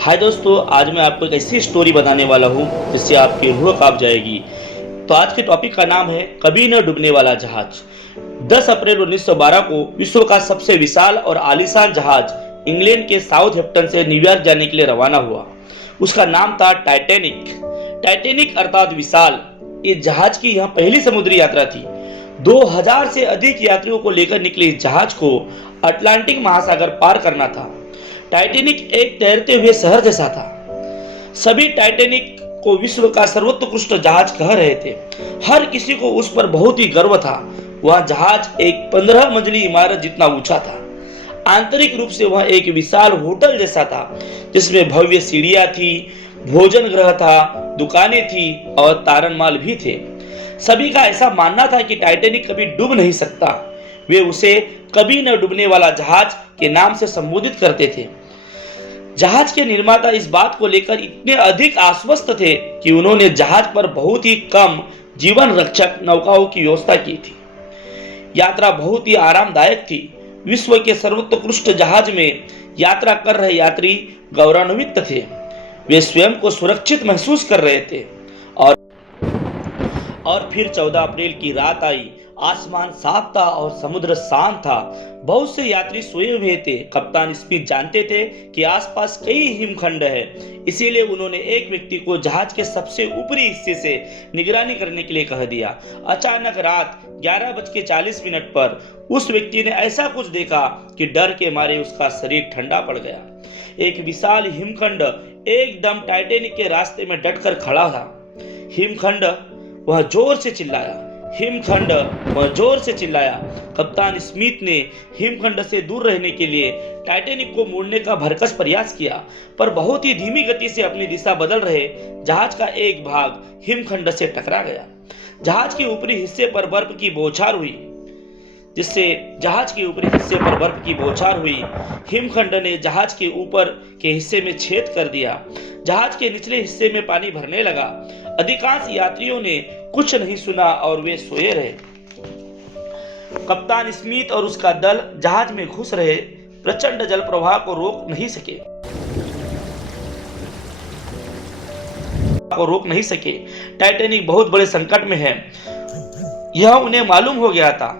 हाय दोस्तों, आज मैं आपको एक ऐसी स्टोरी बताने वाला हूँ जिससे आपकी रूह कांप जाएगी। तो आज के टॉपिक का नाम है कभी न डूबने वाला जहाज। 10 अप्रैल 1912 को विश्व का सबसे विशाल और आलीशान जहाज इंग्लैंड के साउथहैम्पटन से न्यूयॉर्क जाने के लिए रवाना हुआ। उसका नाम था टाइटैनिक। टाइटैनिक अर्थात विशाल। ये जहाज की यह पहली समुद्री यात्रा थी। 2000 से अधिक यात्रियों को लेकर निकले इस जहाज को अटलांटिक महासागर पार करना था। टाइटैनिक एक तैरते हुए शहर जैसा था। सभी टाइटैनिक को विश्व का सर्वोत्कृष्ट जहाज कह रहे थे। हर किसी को उस पर बहुत ही गर्व था। वह जहाज एक 15 मंजिली इमारत जितना ऊंचा था। आंतरिक रूप से वह एक विशाल होटल जैसा था, जिसमें भव्य सीढ़ियां थी, भोजन गृह था, दुकानें थी और तारनमाल भी थे। सभी का ऐसा मानना था कि टाइटैनिक कभी डूब नहीं सकता। वे उसे कभी न डूबने वाला जहाज के नाम से संबोधित करते थे। जहाज के निर्माता इस बात को लेकर इतने अधिक आश्वस्त थे कि उन्होंने जहाज पर बहुत ही कम जीवन रक्षक नौकाओं की व्यवस्था की थी। यात्रा बहुत ही आरामदायक थी। विश्व के सर्वोत्कृष्ट जहाज में यात्रा कर रहे यात्री गौरवान्वित थे। वे स्वयं को सुरक्षित महसूस कर रहे थे। और फिर 14 अप्रैल की रात आई। आसमान साफ था और समुद्र शांत था। बहुत से यात्री सोए हुए थे। कप्तान स्मिथ जानते थे कि आसपास कई हिमखंड है, इसीलिए उन्होंने एक व्यक्ति को जहाज के सबसे ऊपरी हिस्से से निगरानी करने के लिए कह दिया। अचानक रात 11:40 पर उस व्यक्ति ने ऐसा कुछ देखा कि डर के मारे उसका शरीर ठंडा पड़ गया। एक विशाल हिमखंड एकदम टाइटैनिक के रास्ते में डटकर खड़ा था। हिमखंड वह जोर से चिल्लाया। कप्तान स्मिथ ने हिमखंड से दूर रहने के लिए टाइटैनिक को मोड़ने का भरकस प्रयास किया, पर बहुत ही धीमी गति से अपनी दिशा बदल रहे जहाज का एक भाग हिमखंड से टकरा गया। जहाज के ऊपरी हिस्से पर बर्फ की बौछार हुई। हिमखंड ने जहाज के ऊपर के हिस्से में छेद कर दिया। जहाज के निचले हिस्से में पानी भरने लगा। अधिकांश यात्रियों ने कुछ नहीं सुना और वे सोए रहे। कप्तान स्मिथ और उसका दल जहाज में घुस रहे प्रचंड जल प्रवाह को रोक नहीं सके। टाइटैनिक बहुत बड़े संकट में है, यह उन्हें मालूम हो गया था।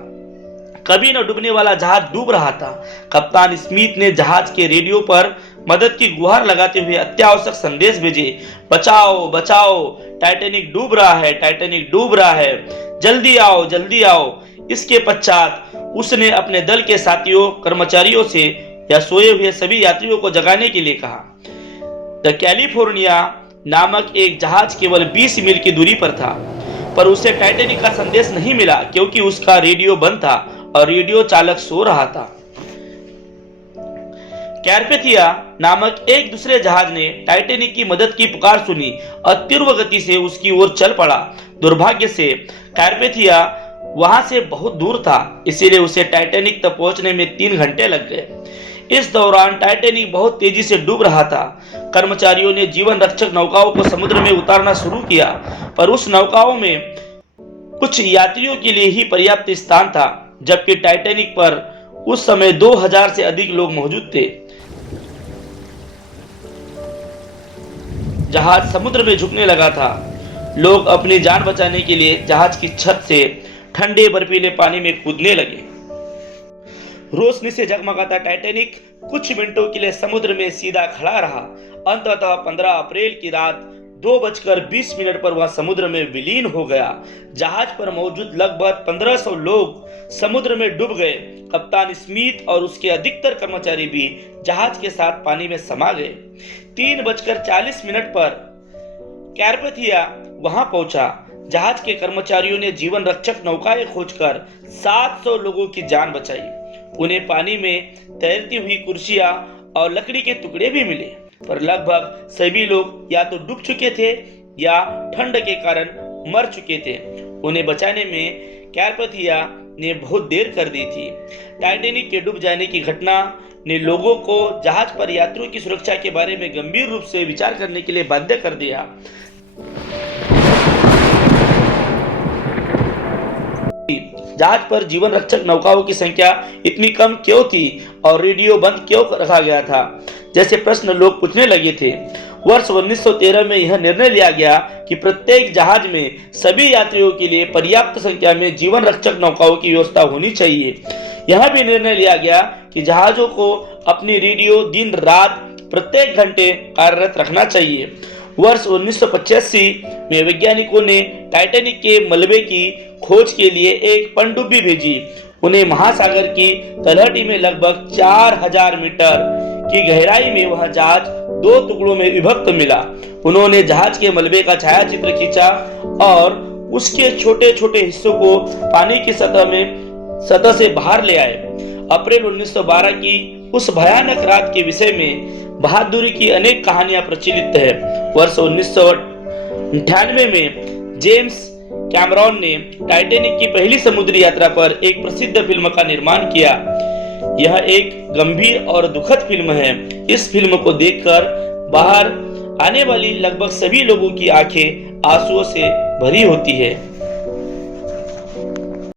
कभी न डूबने वाला जहाज डूब रहा था। कप्तान स्मिथ ने जहाज के रेडियो पर मदद की गुहार लगाते हुए अत्यावश्यक संदेश भेजे। बचाओ बचाओ, टाइटैनिक डूब रहा है, जल्दी आओ। इसके पश्चात उसने अपने दल के साथियों, कर्मचारियों से या सोए हुए सभी यात्रियों को जगाने के लिए कहा। द कैलिफोर्निया नामक एक जहाज केवल 20 मील की दूरी पर था, पर उसे टाइटैनिक का संदेश नहीं मिला क्योंकि उसका रेडियो बंद था और रेडियो चालक सो रहा था। कैरपेथिया नामक एक दूसरे जहाज ने टाइटैनिक की मदद की पुकार सुनी और तीव्र गति से उसकी ओर चल पड़ा। दुर्भाग्य से कैरपेथिया वहां से बहुत दूर था, इसीलिए उसे टाइटैनिक तक पहुंचने में 3 घंटे लग गए। इस दौरान टाइटैनिक बहुत तेजी से डूब रहा था। कर्मचारियों ने जीवन रक्षक नौकाओं को समुद्र में उतारना शुरू किया, पर उस नौकाओं में कुछ यात्रियों के लिए ही पर्याप्त स्थान था, जबकि टाइटैनिक पर उस समय 2000 से अधिक लोग मौजूद थे। जहाज समुद्र में झुकने लगा था। लोग अपनी जान बचाने के लिए जहाज की छत से ठंडे बर्फीले पानी में कूदने लगे। रोशनी से जगमगाता टाइटैनिक कुछ मिनटों के लिए समुद्र में सीधा खड़ा रहा। अंततः 15 अप्रैल की रात 2:20 पर वह समुद्र में विलीन हो गया। जहाज पर मौजूद लगभग 1500 लोग समुद्र में डूब गए। कप्तान स्मिथ और उसके अधिकतर कर्मचारी भी जहाज के साथ पानी में समा गए। 3:40 पर कैरपेथिया वहां पहुंचा। जहाज के कर्मचारियों ने जीवन रक्षक नौकाएं खोजकर 700 लोगों की जान बचाई। उन्हें पानी में तैरती हुई कुर्सियां और लकड़ी के टुकड़े भी मिले, पर लगभग सभी लोग या तो डूब चुके थे या ठंड के कारण मर चुके थे। उन्हें बचाने में कैरपेथिया ने बहुत देर कर दी थी। टाइटैनिक के डूब जाने की घटना ने लोगों को जहाज पर यात्रियों की सुरक्षा के बारे में गंभीर रूप से विचार करने के लिए बाध्य कर दिया। जहाज पर जीवन रक्षक नौकाओं की संख्या इतनी कम क्यों थी और रेडियो बंद क्यों रखा गया था? जैसे प्रश्न लोग पूछने लगे थे। वर्ष 1913 में यह निर्णय लिया गया कि प्रत्येक जहाज में सभी यात्रियों के लिए पर्याप्त संख्या में जीवन रक्षक नौकाओं की व्यवस्था होनी चाहिए। यह भी निर्णय लिया गया कि जहाजों को अपनी रेडियो दिन रात प्रत्येक घंटे कार्यरत रखना चाहिए। वर्ष 1985 में वैज्ञानिकों ने टाइटैनिक के मलबे की खोज के लिए एक पनडुब्बी भेजी। उन्हें महासागर की तलहटी में लगभग 4000 मीटर की गहराई में वह जहाज 2 टुकड़ों में विभक्त मिला। उन्होंने जहाज के मलबे का छायाचित्र खींचा और उसके छोटे छोटे हिस्सों को पानी की सतह से बाहर ले आए। अप्रैल 1912 की उस भयानक रात के विषय में बहादुरी की अनेक कहानियां प्रचलित है। वर्ष 1998 में जेम्स कैमरॉन ने टाइटैनिक की पहली समुद्री यात्रा पर एक प्रसिद्ध फिल्म का निर्माण किया। यह एक गंभीर और दुखद फिल्म है। इस फिल्म को देखकर बाहर आने वाली लगभग सभी लोगों की आंखें आंसुओं से भरी होती है।